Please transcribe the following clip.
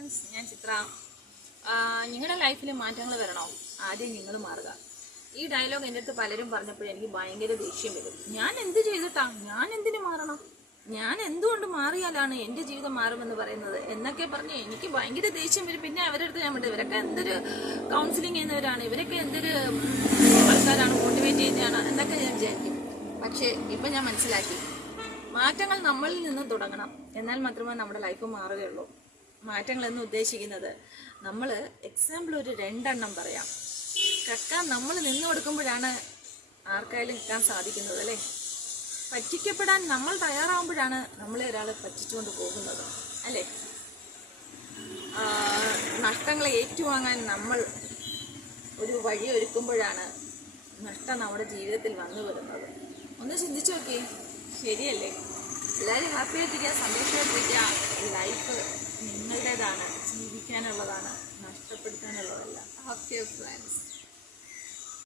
Friends, ഞാൻ ചിത്ര. നിങ്ങളുടെ ലൈഫിൽ മാറ്റങ്ങൾ വരണോ? ആദ്യം നിങ്ങൾ മാറുക. ഈ ഡയലോഗ് എൻ്റെ അടുത്ത് പലരും പറഞ്ഞപ്പോഴും എനിക്ക് ഭയങ്കര ദേഷ്യം വരും. ഞാൻ എന്ത് ചെയ്തിട്ടാ? ഞാൻ എന്തിനു മാറണം? ഞാൻ എന്തുകൊണ്ട് മാറിയാലാണ് എൻ്റെ ജീവിതം മാറുമെന്ന് പറയുന്നത് എന്നൊക്കെ പറഞ്ഞ് എനിക്ക് ഭയങ്കര ദേഷ്യം വരും. പിന്നെ അവരുടെ അടുത്ത് ഞാൻ വിട്ടു, ഇവരൊക്കെ എന്തൊരു കൗൺസിലിംഗ് ചെയ്യുന്നവരാണ്, ഇവരൊക്കെ എന്തൊരു ആൾക്കാരാണ്, മോട്ടിവേറ്റ് ചെയ്യുന്നതാണ് എന്നൊക്കെ ഞാൻ വിചാരിക്കും. പക്ഷേ ഇപ്പം ഞാൻ മനസ്സിലാക്കി, മാറ്റങ്ങൾ നമ്മളിൽ നിന്നും തുടങ്ങണം. എന്നാൽ മാത്രമേ നമ്മുടെ ലൈഫ് മാറുകയുള്ളൂ. മാറ്റങ്ങൾ എന്ന് ഉദ്ദേശിക്കുന്നത്, നമ്മൾ എക്സാമ്പിൾ ഒരു 2 എണ്ണം പറയാം. കക്കാൻ നമ്മൾ നിന്ന് കൊടുക്കുമ്പോഴാണ് ആർക്കായാലും നിൽക്കാൻ സാധിക്കുന്നത്, അല്ലേ? പറ്റിക്കപ്പെടാൻ നമ്മൾ തയ്യാറാവുമ്പോഴാണ് നമ്മളെ ഒരാൾ പറ്റിച്ചുകൊണ്ട് പോകുന്നത്, അല്ലേ? നഷ്ടങ്ങളെ ഏറ്റുവാങ്ങാൻ നമ്മൾ ഒരു വഴി ഒരുക്കുമ്പോഴാണ് നഷ്ടം നമ്മുടെ ജീവിതത്തിൽ വന്നു വരുന്നത്. ഒന്ന് ചിന്തിച്ചു നോക്കിയേ, ശരിയല്ലേ? എല്ലാവരും ഹാപ്പി ആയിട്ടിരിക്കുക, സന്തോഷമായിട്ടിരിക്കുക. ലൈഫ് നിങ്ങളുടേതാണ്, ജീവിക്കാനുള്ളതാണ്, നഷ്ടപ്പെടുത്താനുള്ളതല്ല. Okay friends.